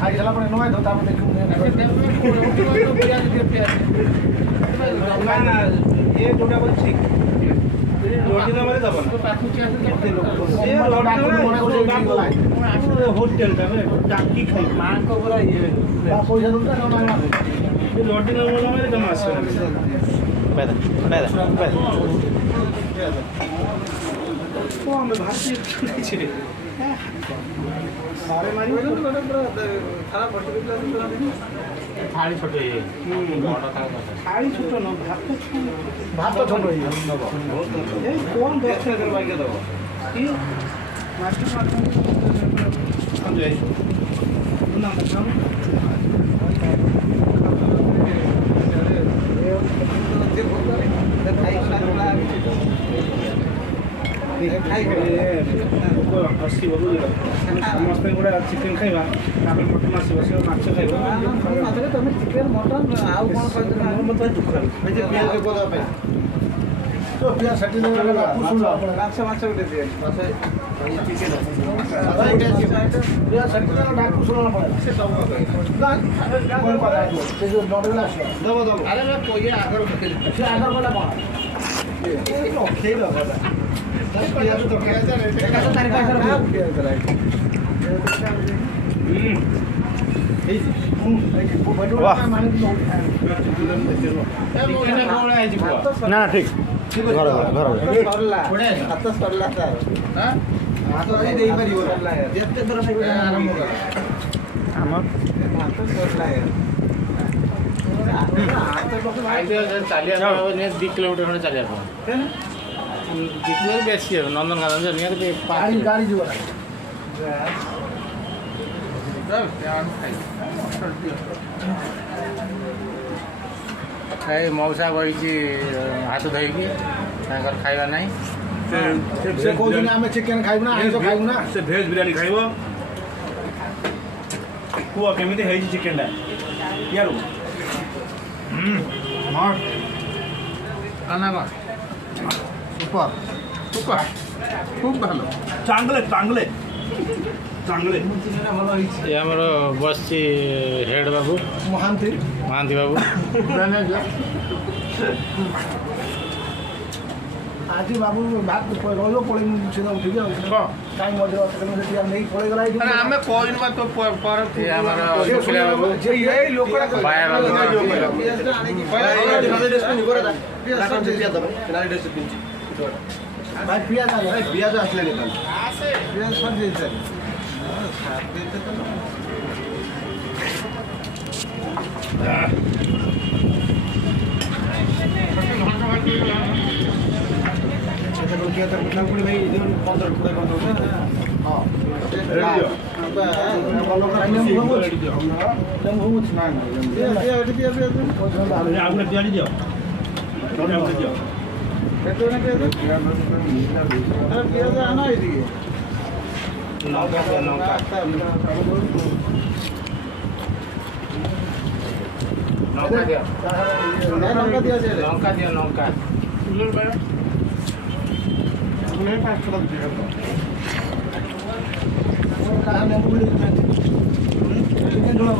খাই গেলা পরে নয় তো তারপরে দেখুন বলছি হোটেলটা টাকি খাই মাংস বলা পয়সা জমা আসছে আমি ভাবছি सारे मारी खाराप थाली छोट थाली छोट न भात तो छोट कौन 10 টাকা বাইকে দেবো কি মাস্টার সমঝাই না নাম ସମସ୍ତେ ଗୁଡ଼ା ଚିକେନ୍ ଖାଇବା ତାପରେ ମଟନ୍ ଆସିବ ସେ ମାଛ ଖାଇବା ତମେ ଚିକେନ୍ ମଟନ୍ ଆଉ କ'ଣ ମୋତେ ଦୁଃଖ ମାଛ ମାଛ ଗୋଟେ ଦିଏ না ঠিক ঘর ହାତ ସରିଲା ସାର୍ ହାତ ଦେଇପାରିବ ଯେତେ ଥର আমার ହାତ ସରିଲା ଚାଲିବା 2 କିଲୋମିଟର ଖଣ୍ଡେ ଚାଲିବା ପାଇଁ 2 କିଲୋମିଟର ବେଶୀ ହେବ ନନ୍ଦନକାନନ ନିହାତି ଗାଡ଼ି ଯିବ ଖାଇ ମଉସା ବହିଛି ହାତ ଧୋଇକି ତାଙ୍କର ଖାଇବା ନାହିଁ ସେ କହୁଛନ୍ତି ଆମେ ଚିକେନ୍ ଖାଇବୁ ନା ଆଇଁଷ ଖାଇବୁ ନା ସେ ଭେଜ୍ ବିରିୟାନୀ ଖାଇବ କୁହ କେମିତି ହେଇଛି ଚିକେନ୍ଟା ইয়ারু সুপার সুপার খুব ভালো চাंगले चांगले चांगले ଏ ଆମର ବସିଛି ହେଡ୍ ବାବୁ ମହାନ୍ତି ମହାନ୍ତି ବାବୁ ଆଜି ବାବୁ ଭାତ ରହିବ ପଳେଇ ସିଧା ଉଠିକି ଆଉ କାଇଁ ମଝିରେ ସେଠି ନେଇକି ପଳେଇଗଲା ଆମେ କହିନୁ ବା ତ ଏ ଆମର ଶୁଖିଲା ବାବୁ ବାୟା ବାବୁ ଭାଇ ପିଆଜ ପିଆଜ ଆସିଲେ ପିଆଜ ସରିଯାଇଛି ଲଙ୍କା ଦିଅ ଲଙ୍କା ଝୋଳ